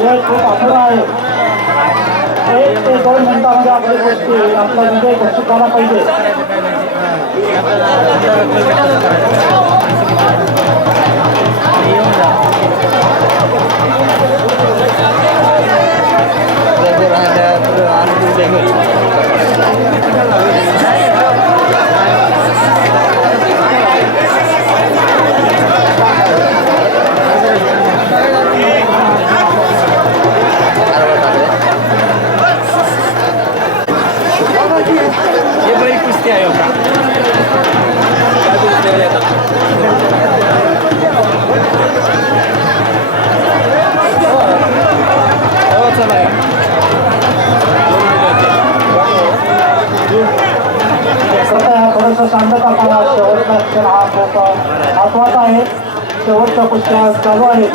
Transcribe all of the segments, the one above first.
वेळ खूप अपुरा आहे. एक ते दोन मिनिटामध्ये आपली गोष्टी आपला विजय घोषित झाला पाहिजे. शेवटच्या कुस्त्या चालू आहेत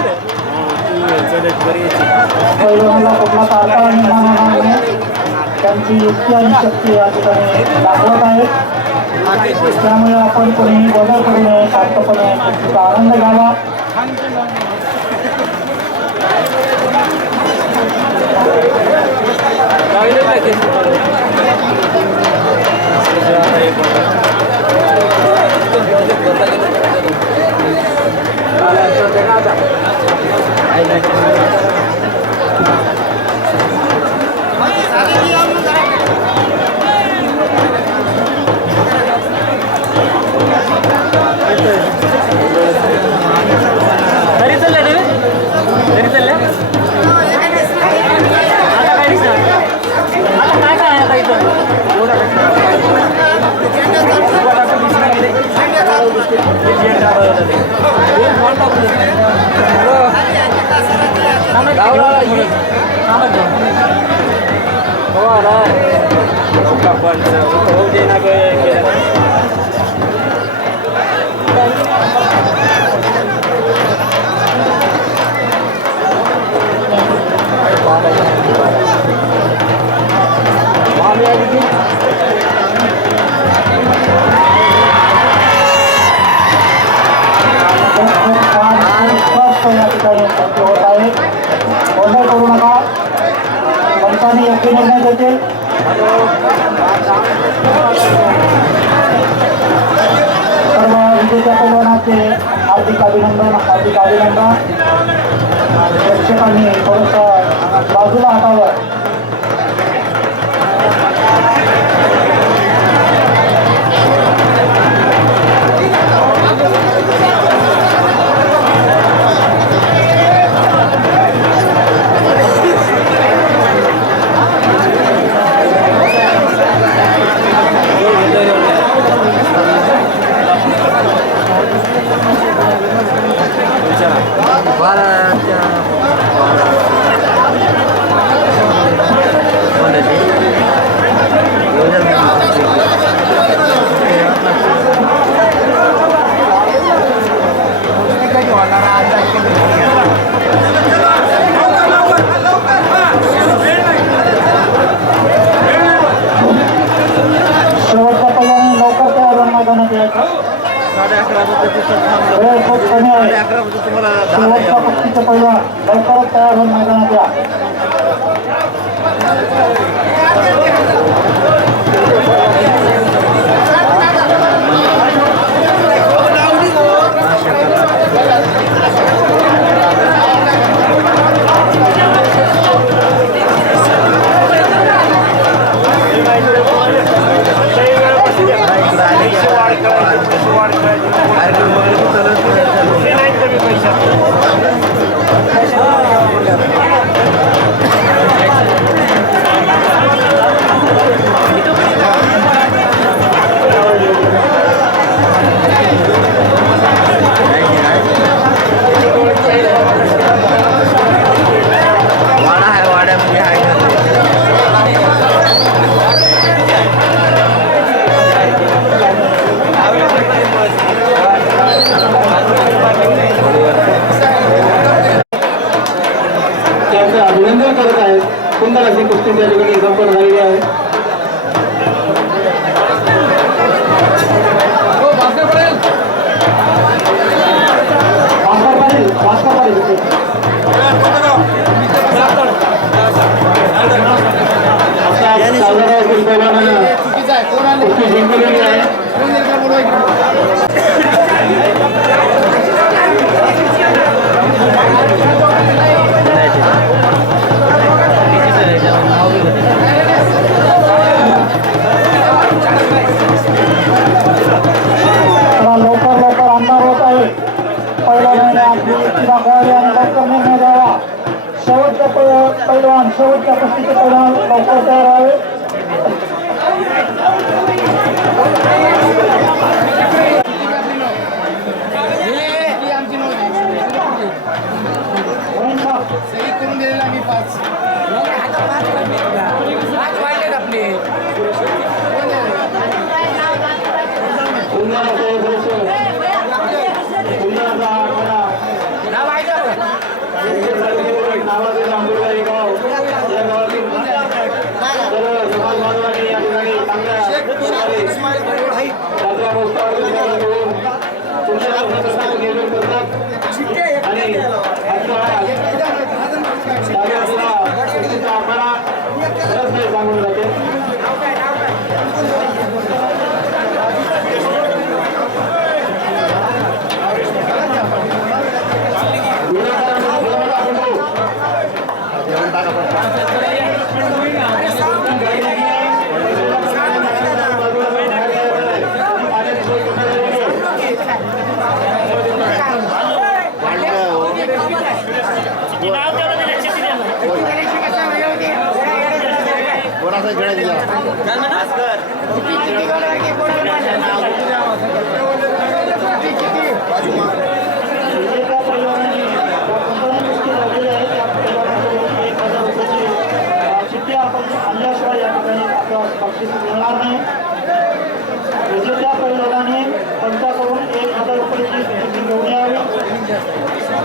चलत कुठला निर्माण होणार नाही त्यांची युक्ती आणि शक्ती या ठिकाणी दाखवत आहेत त्यामुळे आपण कोणीही बदल करू नये शांतपणे कुस्तीचा आनंद घ्यावा. Thank you. ते সাড়ে আঠারো বছর সাড়ে আঠারো বছর তোমরা দাঁড়াতে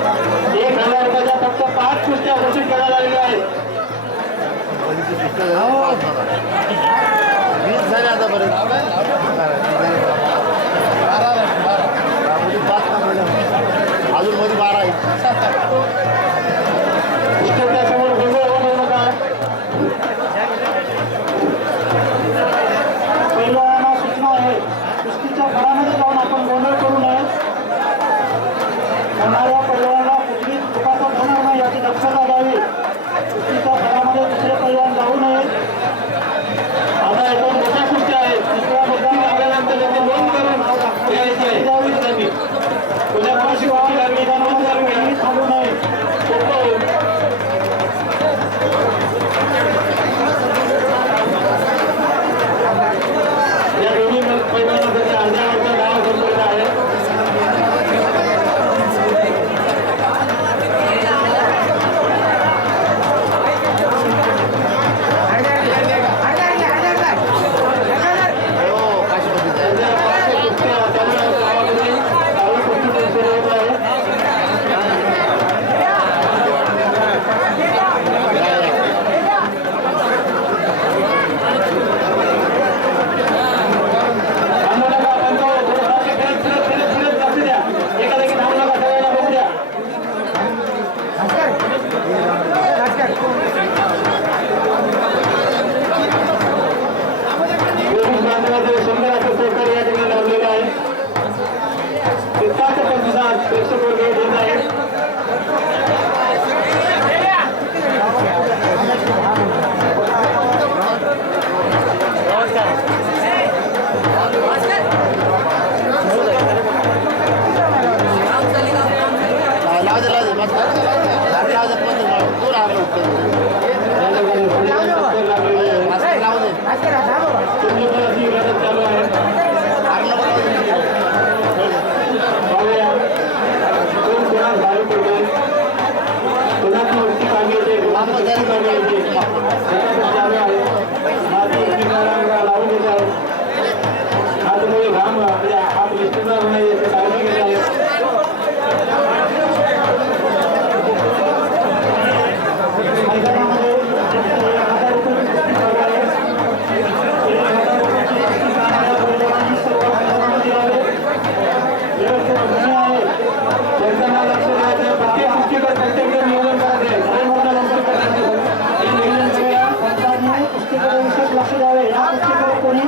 एक हजार रुपयाच्या फक्त पाच कुस्त्या घोषित करण्यात आलेल्या आहेत. वीस झाले आतापर्यंत अजून मध्ये बारा आहे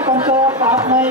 পঞ্চায়েত পাঁচ নয়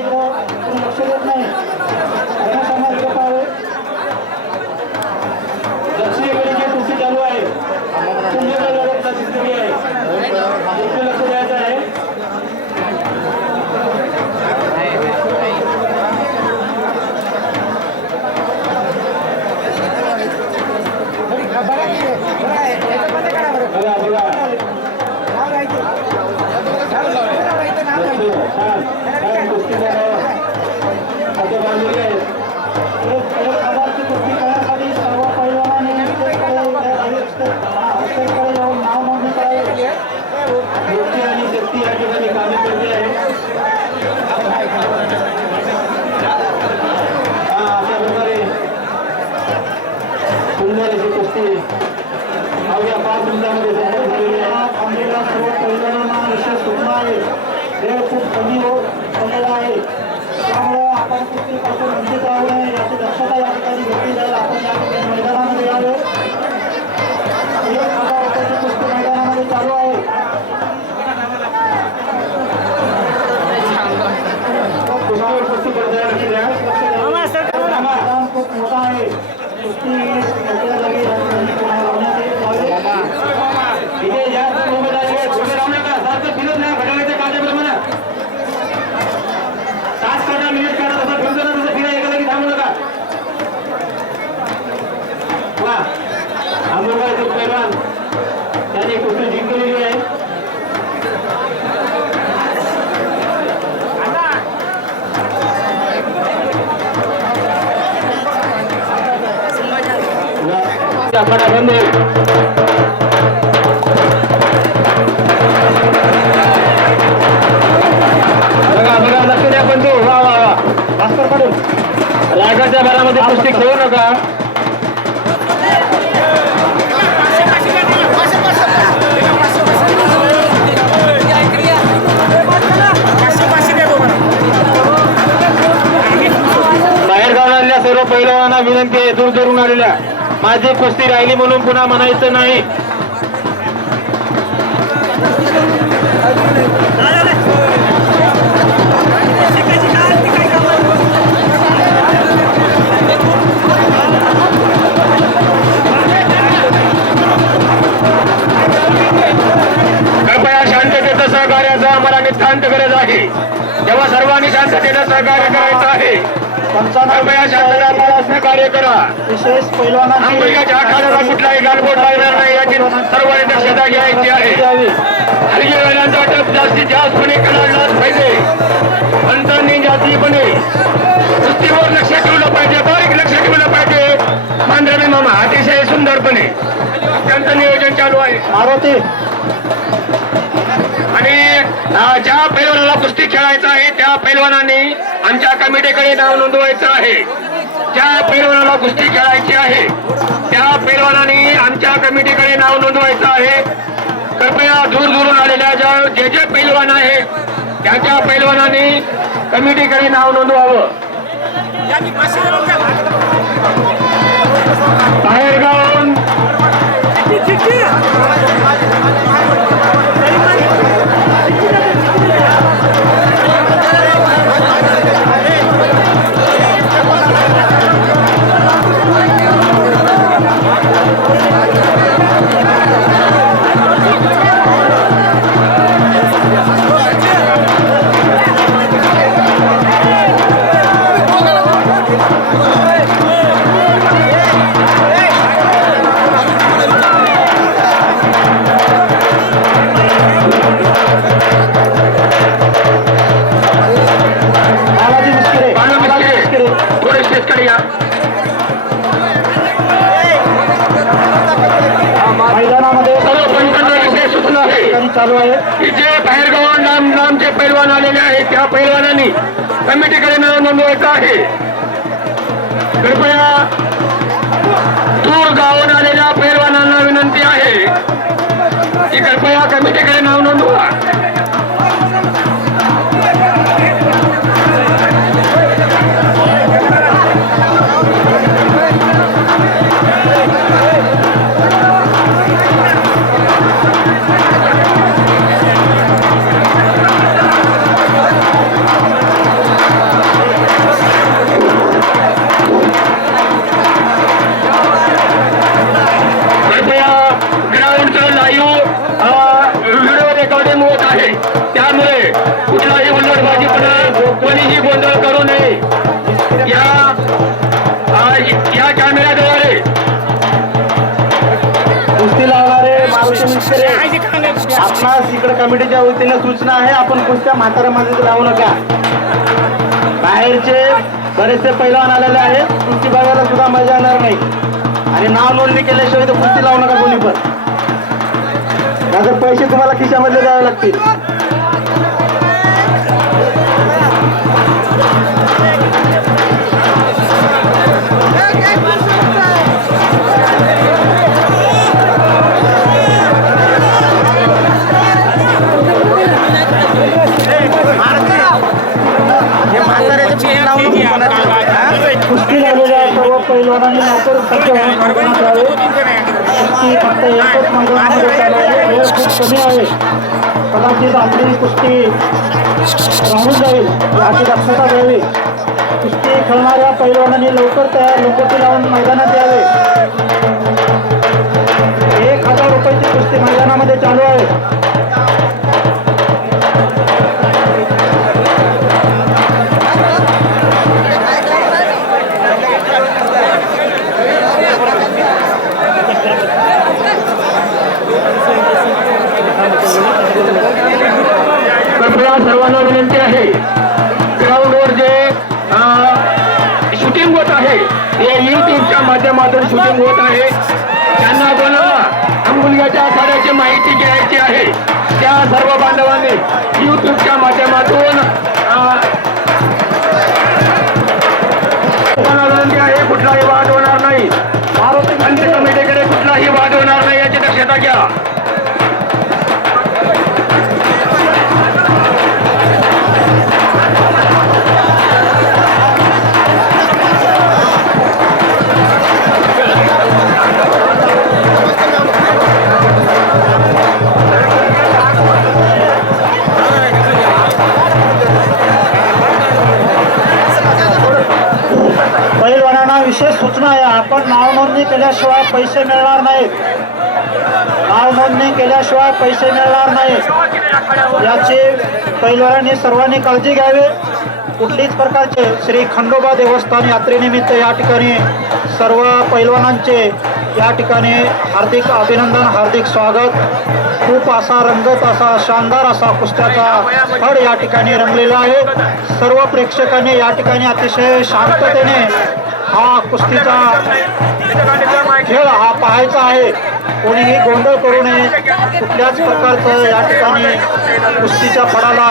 ठिकाणी कामे केली आहे अशा प्रकारे सुंदर कुस्ती अवघ्या पाच मिनिटांमध्ये संपन्न झालेली आहे थांबलेला सर्व पहिल्यांदा विषय सुटला आहे वेळ खूप कमी होत चाललेला आहे त्यामुळे आपण कुस्तीपासून वंचित राहू नये याची दक्षता या ठिकाणी घेतली जाईल आपण या ठिकाणी मैदानामध्ये यावे एक हजार रुपयाची कुस्ती मैदानामध्ये चालू आहे. कुस्तीवर कुस्ती करताना लक्ष द्या लक्ष द्या मैदान खूप मोठा आहे कुस्ती मोठ्या जागी या ठिकाणी पुन्हा लावण्यात येत आहे. इथे जास्त उमेद आहे पुढे लावू नका सारखं फिरत नाही घड्याळाच्या काळजाप्रमाणे तास काढा मिनिट काढा तसं फिरतो ना तसं फिरा एका जागी थांबू नका वा आंबेडकरांचे पैलवान त्यांनी कुस्ती जिंकलेली आहे रागाच्या भरामध्ये पुष्टी खेळू नका. बाहेर गावून सर्व पैलवानांना विनंती आहे दूर दूरून आलेल्या. माझी कुस्ती राहिली म्हणून पुन्हा म्हणायचं नाही. कृपया शांततेचं सहकार्याचा आम्हाला नितांत गरज आहे. तेव्हा सर्वांनी शांततेनं सहकार्य करायचं आहे कृपया सहकार्य करा विशेष कुठलाही गालबोट लागणार नाही याची सर्वांनी दक्षता घ्यायची आहे. हलगी वेळांचा टप जास्तीत जास्तपणे कलाडलाच पाहिजे. पंतांनी जातीपणे कुस्तीवर लक्ष ठेवलं पाहिजे बारीक लक्ष ठेवलं पाहिजे. मांद्रवी मामा अतिशय सुंदरपणे त्यांचं नियोजन चालू आहे. मारुती. आणि ज्या पैलवानाला कुस्ती खेळायचं आहे त्या पैलवानांनी आमच्या कमिटीकडे नाव नोंदवायचं आहे. ज्या पैलवानाला कुस्ती खेळायची आहे त्या पैलवानांनी आमच्या कमिटीकडे नाव नोंदवायचं आहे. कृपया दूर दूरून आलेल्या ज्या जे जे पैलवान आहेत त्याच्या त्या पैलवानांनी कमिटीकडे नाव नोंदवावं. बाहेर गावून चालू आहे. की जे बाहेरगावात लांब लांबचे पैलवान आलेले आहेत त्या पैलवानांनी कमिटीकडे नाव नोंदवायचं आहे. कृपया दूर गावून आलेल्या पैलवानांना विनंती आहे की कृपया कमिटीकडे नाव नोंदवा. कमिटीच्या वतीने सूचना आहे आपण कुस्त्या म्हातारा मध्ये लावू नका. बाहेरचे बरेचसे पैलवान आलेले आहेत कुस्ती बघायला सुद्धा मजा येणार नाही. आणि नाव नोंदणी केल्याशिवाय तर कुस्ती लावू नका कोणी पण. त्याचे पैसे तुम्हाला खिशामध्ये द्यावे लागतील. कदाचित आपली कुस्ती राहून जाईल याची दक्षता घ्यावी. कुस्ती खेळणाऱ्या पैलवानांनी लवकर तयार लोकोटी लावून मैदानात यावे. एक हजार रुपयाची कुस्ती मैदानामध्ये चालू आहे. सर्व बांधवांनी युट्यूबच्या पैसे मिळणार नाहीत. नाव नोंदणी केल्याशिवाय पैसे मिळणार नाहीत. याची पैलवानांनी सर्वांनी काळजी घ्यावी. कुठलीच प्रकारचे श्री खंडोबा देवस्थान यात्रेनिमित्त या ठिकाणी सर्व पैलवानांचे या ठिकाणी हार्दिक अभिनंदन हार्दिक स्वागत. खूप असा रंगत असा शानदार असा कुस्त्याचा फड या ठिकाणी रंगलेला आहे. सर्व प्रेक्षकांनी या ठिकाणी अतिशय शांततेने हा कुस्तीचा खेळ हा पाहायचा आहे. कोणीही गोंधळ करू नये. कुठल्याच प्रकारचं या ठिकाणी कुस्तीच्या फडाला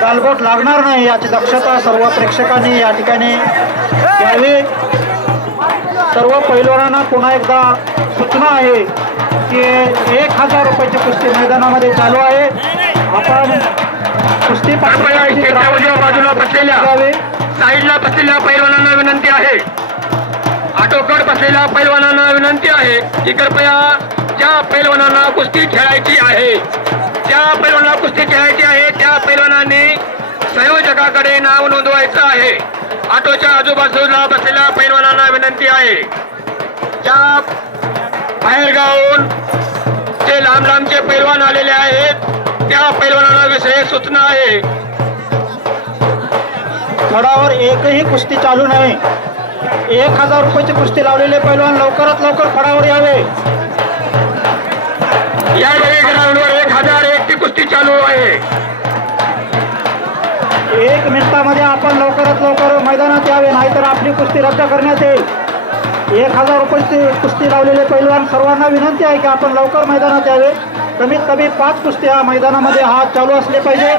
गालबोट लागणार नाही याची दक्षता सर्व प्रेक्षकांनी या ठिकाणी घ्यावी. सर्व पैलवानांना पुन्हा एकदा सूचना आहे की एक हजार रुपयाची कुस्ती मैदानामध्ये चालू आहे. आपण कुस्ती उजव्या बाजूला बसलेल्या साईडला बसलेल्या पैलवानांना विनंती आहे. आटोकड बसलेल्या पैलवानांना विनंती आहे की कृपया ज्या पैलवानांना कुस्ती खेळायची आहे त्या पैलवानाला कुस्ती खेळायची आहे त्या पैलवानांनी संयोजकाकडे नाव नोंदवायचं आहे. ऑटोच्या आजूबाजूला बसलेल्या पैलवानांना विनंती आहे. ज्या बाहेरगावून जे लांब लांबचे पैलवान आलेले आहेत त्या पैलवानांना विषय सूचना आहे. फडावर एकही कुस्ती चालू नाही. एक हजार रुपयाची कुस्ती लावलेले पैलवान लवकरात लवकर फडावर यावे. या ग्राउंडवर एक हजार एक ची कुस्ती चालू आहे. एक मिनिटामध्ये आपण लवकरात लवकर मैदानात यावे नाहीतर आपली कुस्ती रद्द करण्यात येईल. एक हजार रुपयाची कुस्ती लावलेले पैलवान सर्वांना विनंती आहे की आपण लवकर मैदानात यावे. कमीत कमी पाच कुस्ती या मैदानामध्ये हा चालू असले पाहिजे.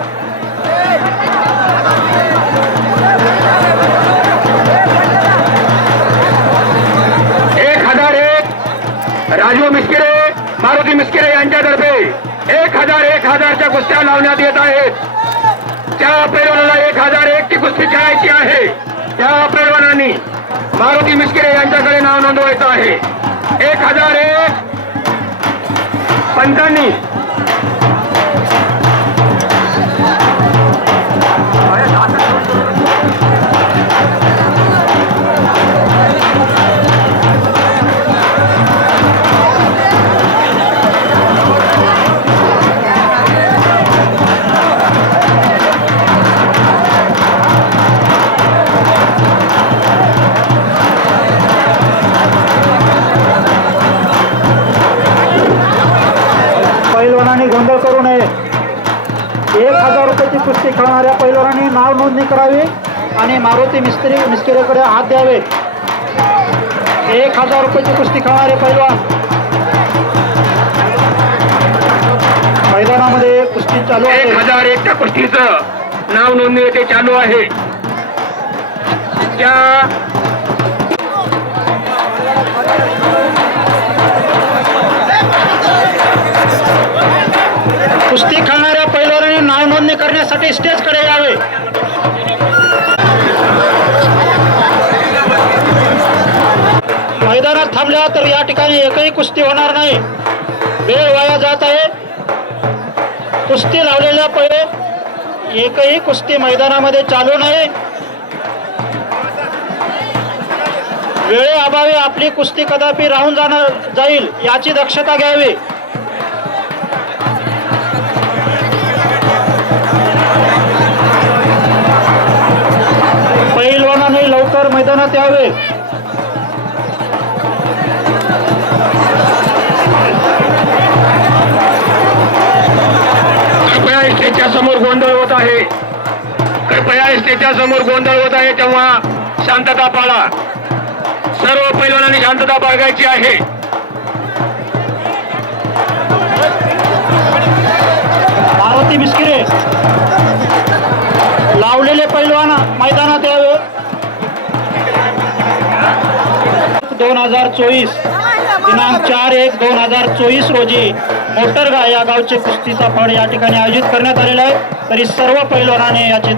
राजू मिस्किरे मारुती मिस्किरे यांच्यातर्फे एक हजार एक हजारच्या कुस्त्या लावण्यात येत आहेत. त्या पैलवानाला एक हजार एक ची कुस्ती खेळायची आहे. त्या पैलवानांनी मारुती मिस्किरे यांच्याकडे नाव नोंदवायचं आहे. एक हजार एक पंचांनी. नोंदणी करावी आणि मारुती मिस्त्री मिस्किरेकडे हात द्यावे एक हजार रुपयाची कुस्ती खेळणारे पैलवान. मैदानामध्ये कुस्ती चालू एक आहे हजार एकच्या कुस्तीचं नाव नोंदणी येथे चालू आहे. त्या कुस्ती खेळणाऱ्या पैलवानांनी नाव नोंदणी करण्यासाठी स्टेजकडे यावे. थांबल्या तर या ठिकाणी एकही कुस्ती होणार नाही. वेळ वाया जात आहे. कुस्ती लावलेल्या पहिले एकही कुस्ती मैदानामध्ये चालू नाही. वेळेअभावी आपली कुस्ती कदापि राहून जाणार जाईल याची दक्षता घ्यावी. पैलवानाने लवकर मैदानात यावे. समोर गोंधळ होत आहे. कृपया स्टेजच्या समोर गोंधळ होत आहे तेव्हा शांतता पाळा. सर्व पैलवानांनी शांतता बाळगायची आहे. मारुती मिस्किरे लावलेले पैलवान मैदानात यावे. दोन हजार चोवीस. दिनांक चार एक दोन हजार चोवीस रोजी मोटरगा या गावचे कुस्तीचा फड या ठिकाणी आयोजित करण्यात आलेला आहे. तरी सर्व पैलवानाने याचे